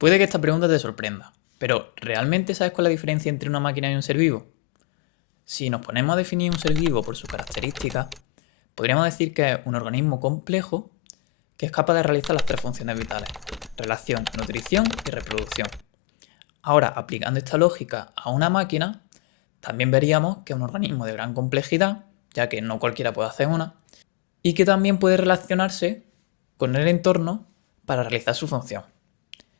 Puede que esta pregunta te sorprenda, pero ¿realmente sabes cuál es la diferencia entre una máquina y un ser vivo? Si nos ponemos a definir un ser vivo por sus características, podríamos decir que es un organismo complejo que es capaz de realizar las tres funciones vitales: relación, nutrición y reproducción. Ahora, aplicando esta lógica a una máquina, también veríamos que es un organismo de gran complejidad, ya que no cualquiera puede hacer una, y que también puede relacionarse con el entorno para realizar su función.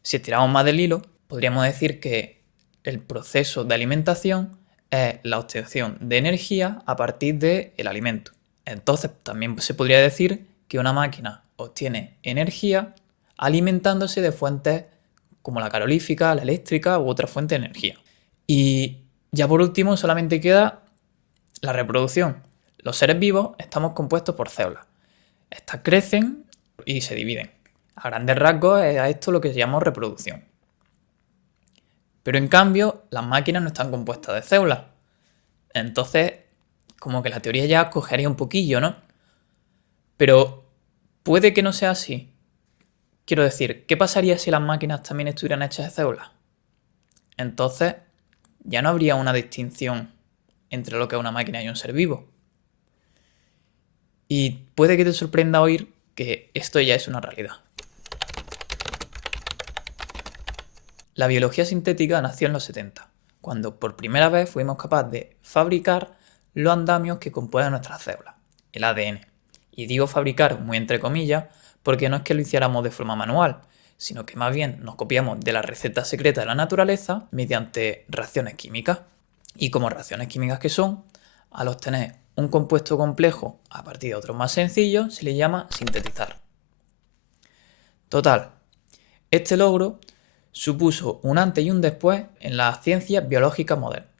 Si estiramos más del hilo, podríamos decir que el proceso de alimentación es la obtención de energía a partir del alimento. Entonces, también se podría decir que una máquina obtiene energía alimentándose de fuentes como la calorífica, la eléctrica u otra fuente de energía. Y ya por último, solamente queda la reproducción. Los seres vivos estamos compuestos por células. Estas crecen y se dividen. A grandes rasgos es a esto lo que llamamos reproducción. Pero en cambio, las máquinas no están compuestas de células. Entonces, como que la teoría ya cogería un poquillo, ¿no? Pero puede que no sea así. Quiero decir, ¿qué pasaría si las máquinas también estuvieran hechas de células? Entonces, ya no habría una distinción entre lo que es una máquina y un ser vivo. Y puede que te sorprenda oír que esto ya es una realidad. La biología sintética nació en los 70, cuando por primera vez fuimos capaces de fabricar los andamios que componen nuestras células, el ADN. Y digo fabricar muy entre comillas porque no es que lo hiciéramos de forma manual, sino que más bien nos copiamos de la receta secreta de la naturaleza mediante reacciones químicas. Y como reacciones químicas que son, al obtener un compuesto complejo a partir de otros más sencillos, se le llama sintetizar. Total, este logro supuso un antes y un después en las ciencias biológicas modernas,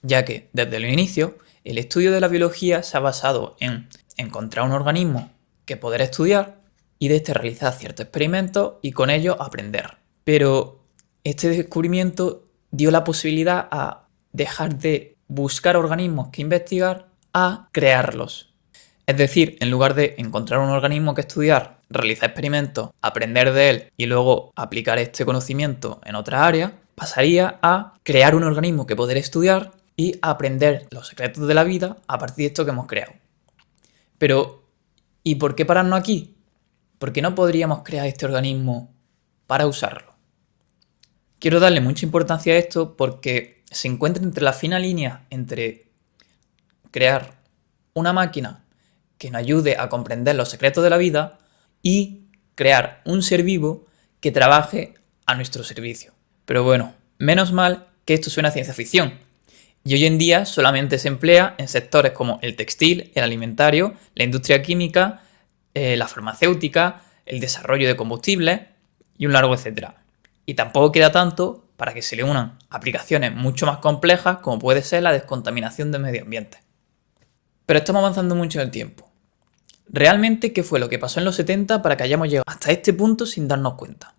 ya que desde el inicio el estudio de la biología se ha basado en encontrar un organismo que poder estudiar y de este realizar ciertos experimentos y con ello aprender. Pero este descubrimiento dio la posibilidad a dejar de buscar organismos que investigar a crearlos. Es decir, en lugar de encontrar un organismo que estudiar, realizar experimentos, aprender de él y luego aplicar este conocimiento en otras áreas, pasaría a crear un organismo que poder estudiar y aprender los secretos de la vida a partir de esto que hemos creado. Pero, ¿y por qué pararnos aquí? ¿Por qué no podríamos crear este organismo para usarlo? Quiero darle mucha importancia a esto porque se encuentra entre la fina línea entre crear una máquina que nos ayude a comprender los secretos de la vida y crear un ser vivo que trabaje a nuestro servicio. Pero bueno, menos mal que esto suena a ciencia ficción. Y hoy en día solamente se emplea en sectores como el textil, el alimentario, la industria química, la farmacéutica, el desarrollo de combustibles y un largo etcétera. Y tampoco queda tanto para que se le unan aplicaciones mucho más complejas como puede ser la descontaminación del medio ambiente. Pero estamos avanzando mucho en el tiempo. ¿Realmente qué fue lo que pasó en los 70 para que hayamos llegado hasta este punto sin darnos cuenta?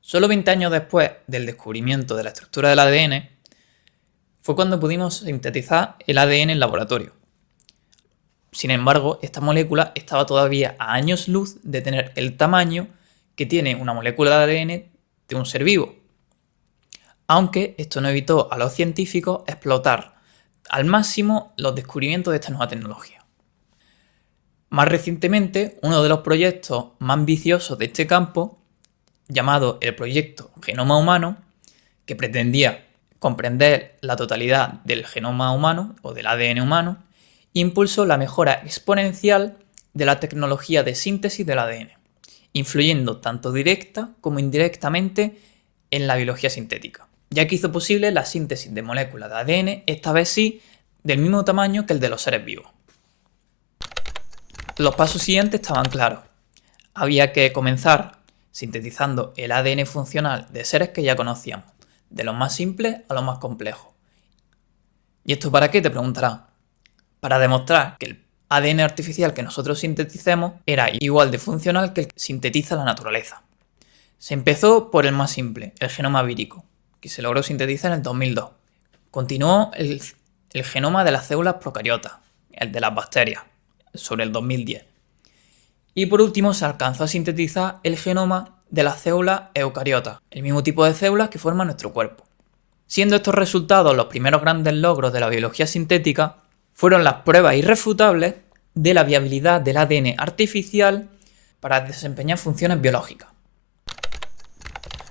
Solo 20 años después del descubrimiento de la estructura del ADN, fue cuando pudimos sintetizar el ADN en laboratorio. Sin embargo, esta molécula estaba todavía a años luz de tener el tamaño que tiene una molécula de ADN de un ser vivo. Aunque esto no evitó a los científicos explotar al máximo los descubrimientos de esta nueva tecnología. Más recientemente, uno de los proyectos más ambiciosos de este campo, llamado el Proyecto Genoma Humano, que pretendía comprender la totalidad del genoma humano o del ADN humano, impulsó la mejora exponencial de la tecnología de síntesis del ADN, influyendo tanto directa como indirectamente en la biología sintética, ya que hizo posible la síntesis de moléculas de ADN, esta vez sí, del mismo tamaño que el de los seres vivos. Los pasos siguientes estaban claros. Había que comenzar sintetizando el ADN funcional de seres que ya conocíamos, de los más simples a los más complejos. ¿Y esto para qué? Te preguntarás. Para demostrar que el ADN artificial que nosotros sinteticemos era igual de funcional que el que sintetiza la naturaleza. Se empezó por el más simple, el genoma vírico, que se logró sintetizar en el 2002. Continuó el genoma de las células procariotas, el de las bacterias, sobre el 2010. Y por último se alcanzó a sintetizar el genoma de las células eucariotas, el mismo tipo de células que forman nuestro cuerpo. Siendo estos resultados los primeros grandes logros de la biología sintética, fueron las pruebas irrefutables de la viabilidad del ADN artificial para desempeñar funciones biológicas.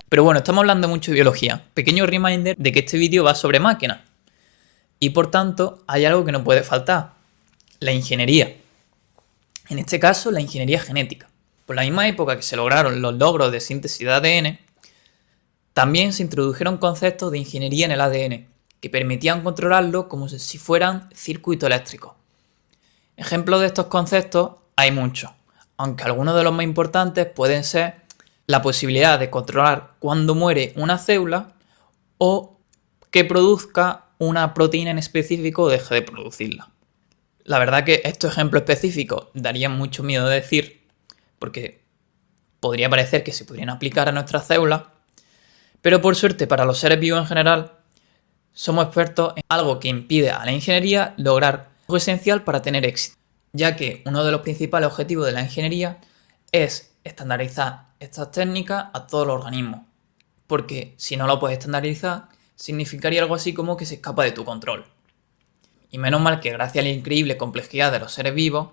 Pero bueno, estamos hablando mucho de biología. Pequeño reminder de que este vídeo va sobre máquinas. Y por tanto, hay algo que no puede faltar: la ingeniería. En este caso, la ingeniería genética. Por la misma época que se lograron los logros de síntesis de ADN, también se introdujeron conceptos de ingeniería en el ADN que permitían controlarlo como si fueran circuitos eléctricos. Ejemplos de estos conceptos hay muchos, aunque algunos de los más importantes pueden ser la posibilidad de controlar cuándo muere una célula o que produzca una proteína en específico o deje de producirla. La verdad que estos ejemplos específicos darían mucho miedo de decir, porque podría parecer que se podrían aplicar a nuestras células, pero por suerte para los seres vivos en general, somos expertos en algo que impide a la ingeniería lograr algo esencial para tener éxito, ya que uno de los principales objetivos de la ingeniería es estandarizar estas técnicas a todos los organismos, porque si no lo puedes estandarizar, significaría algo así como que se escapa de tu control. Y menos mal que gracias a la increíble complejidad de los seres vivos,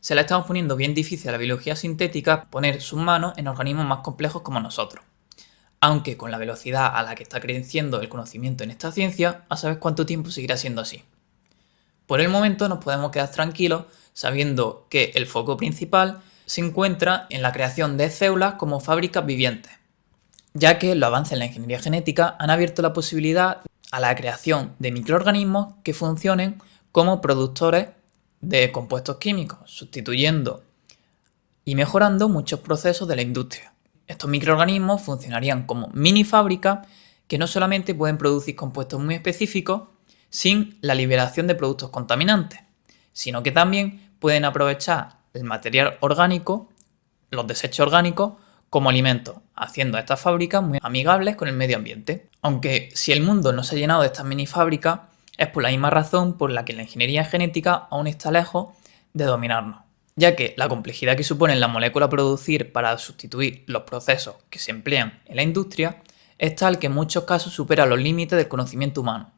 se le estamos poniendo bien difícil a la biología sintética poner sus manos en organismos más complejos como nosotros. Aunque con la velocidad a la que está creciendo el conocimiento en esta ciencia, a saber cuánto tiempo seguirá siendo así. Por el momento nos podemos quedar tranquilos sabiendo que el foco principal se encuentra en la creación de células como fábricas vivientes, ya que los avances en la ingeniería genética han abierto la posibilidad a la creación de microorganismos que funcionen como productores de compuestos químicos, sustituyendo y mejorando muchos procesos de la industria. Estos microorganismos funcionarían como mini fábricas que no solamente pueden producir compuestos muy específicos sin la liberación de productos contaminantes, sino que también pueden aprovechar el material orgánico, los desechos orgánicos, como alimentos, haciendo a estas fábricas muy amigables con el medio ambiente. Aunque si el mundo no se ha llenado de estas mini fábricas, es por la misma razón por la que la ingeniería genética aún está lejos de dominarnos, ya que la complejidad que supone en la molécula producir para sustituir los procesos que se emplean en la industria es tal que en muchos casos supera los límites del conocimiento humano.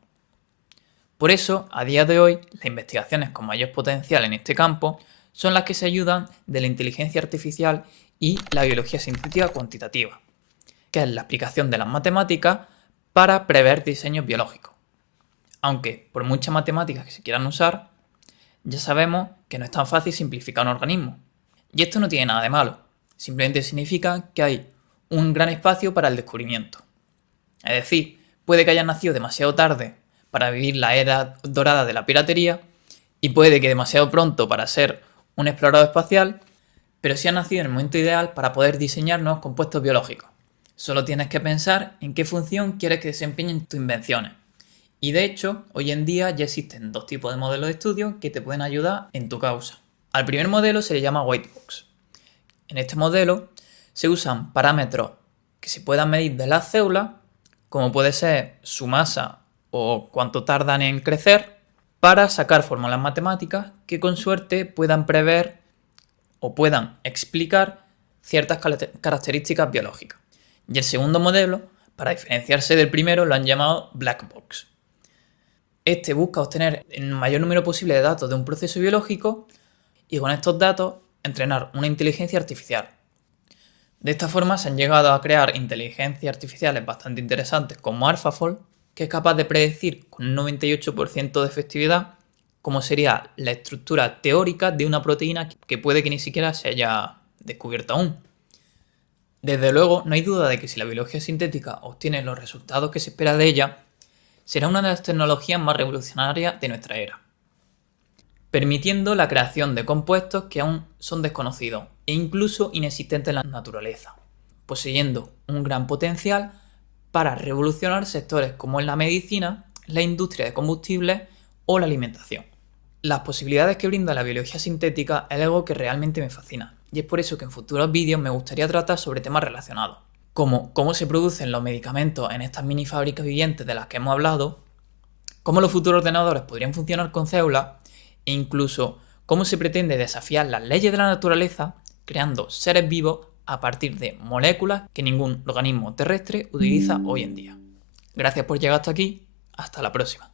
Por eso, a día de hoy, las investigaciones con mayor potencial en este campo son las que se ayudan de la inteligencia artificial y la biología sintética cuantitativa, que es la aplicación de las matemáticas para prever diseños biológicos. Aunque, por muchas matemáticas que se quieran usar, ya sabemos que no es tan fácil simplificar un organismo. Y esto no tiene nada de malo, simplemente significa que hay un gran espacio para el descubrimiento. Es decir, puede que hayas nacido demasiado tarde para vivir la era dorada de la piratería y puede que demasiado pronto para ser un explorador espacial, pero sí has nacido en el momento ideal para poder diseñar nuevos compuestos biológicos. Solo tienes que pensar en qué función quieres que desempeñen tus invenciones. Y de hecho, hoy en día ya existen dos tipos de modelos de estudio que te pueden ayudar en tu causa. Al primer modelo se le llama white box. En este modelo se usan parámetros que se puedan medir de las células, como puede ser su masa o cuánto tardan en crecer, para sacar fórmulas matemáticas que con suerte puedan prever o puedan explicar ciertas características biológicas. Y el segundo modelo, para diferenciarse del primero, lo han llamado black box. Este busca obtener el mayor número posible de datos de un proceso biológico y con estos datos entrenar una inteligencia artificial. De esta forma se han llegado a crear inteligencias artificiales bastante interesantes como AlphaFold, que es capaz de predecir con un 98% de efectividad cómo sería la estructura teórica de una proteína que puede que ni siquiera se haya descubierto aún. Desde luego, no hay duda de que si la biología sintética obtiene los resultados que se espera de ella, será una de las tecnologías más revolucionarias de nuestra era, permitiendo la creación de compuestos que aún son desconocidos e incluso inexistentes en la naturaleza, poseyendo un gran potencial para revolucionar sectores como en la medicina, la industria de combustibles o la alimentación. Las posibilidades que brinda la biología sintética es algo que realmente me fascina, y es por eso que en futuros vídeos me gustaría tratar sobre temas relacionados, como cómo se producen los medicamentos en estas mini fábricas vivientes de las que hemos hablado, cómo los futuros ordenadores podrían funcionar con células e incluso cómo se pretende desafiar las leyes de la naturaleza creando seres vivos a partir de moléculas que ningún organismo terrestre utiliza hoy en día. Gracias por llegar hasta aquí, hasta la próxima.